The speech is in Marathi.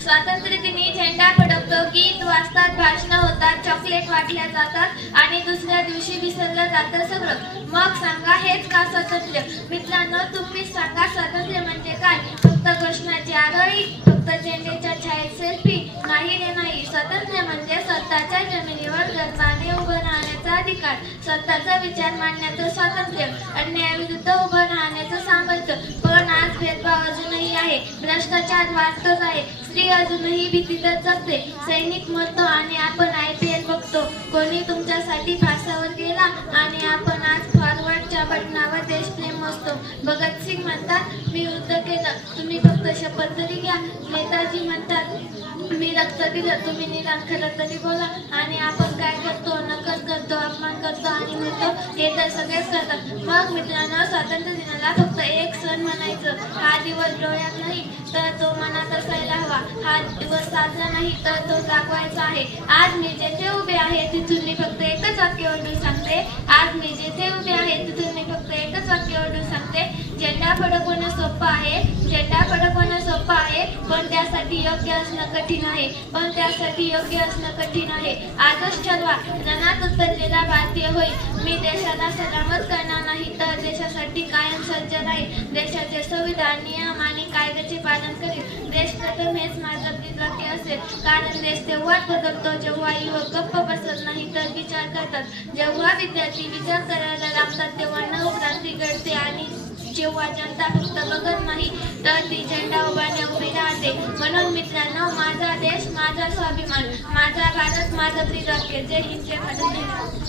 स्वातंत्र्य दिनी झेंडा फडकतो, गीत वाजतात, भाषण होतात, चॉकलेट वाटल्या जातात आणि दुसऱ्या दिवशी विसरलं जातं सगळं। मग सांगा हेच का स्वातंत्र्य? मित्रांनो, तुम्हीच सांगा स्वातंत्र्य म्हणजे काय? फक्त घोषणाची आरोळी, फक्त झेंड्याच्या छायेत सेल्फी? नाही रे नाही। स्वातंत्र्य म्हणजे स्वतःच्या जमिनीवर गर्वाने उभं राहण्याचा अधिकार, स्वतःचा विचार मांडण्याचं स्वातंत्र्य, अन्यायाविरुद्ध उभं राहण्याचं सामर्थ्य। पण आज भेदभाव अजूनही आहे, भ्रष्टाचार वाढतच आहे, स्त्री अजूनही भीतीतच जगते, सैनिक मरतो आणि आपण IPL बघतो, कोणी तुमच्यासाठी फासावर गेला आणि आपण आज फॉरवर्डच्या बटनावर देशप्रेम मोजतो। भगतसिंग म्हणतात, मी युद्ध केलं, तुम्ही फक्त शपथ तरी घ्या। नेताजी म्हणतात, मी रक्त दिलं, तुम्ही निदान खरं तरी बोला। आणि आपण काय करतो? नकल करतो, अपमान करतो आणि म्हणतो हे तर सगळेच करतात। मग मित्रांनो, स्वातंत्र्य दिनाला फक्त एक सण म्हणायचं, हा दिवस डोळ्यात नाही तर तो मनात असायला हवा, हा दिवस साजरा नाही तर तो जागवायचा आहे। आज मी जेथे उभे आहे तिथून मी फक्त एकच वाक्य ओरडून सांगते, आज मी जेथे उभे आहे तिथून मी फक्त एकच वाक्य ओरडून सांगते, झेंडा फडकवणं सोपं आहे, झेंडा फडकवणं सोपं आहे, पण त्यासाठी योग्य असणं कठीण आहे, पण त्यासाठी योग्य असणं कठीण आहे। आजच ठरवा, रणात उतरलेला भारतीय होईल, मी देशाला सलामत करणार नाही तर देशासाठी कायम सज्ज राहील, देशाचे संविधान, नियम आणि कायद्याचे पालन करील, देश प्रथम हेच माझं ब्रीदवाक्य असेल, कारण देश तेव्हाच बदलतो जेव्हा युवक गप्प बसत नाही तर विचार करतात, जेव्हा विद्यार्थी विचार करायला लागतात तेव्हा नवक्रांती घडते आणि जेव्हा जनता फक्त बघत नाही तर ती झेंडा उभारण्या उभी राहते। म्हणून मित्रांनो, माझा देश माझा स्वाभिमान, माझा भारत माझं ब्रीदवाक्य। जय हिंद, जय भारत।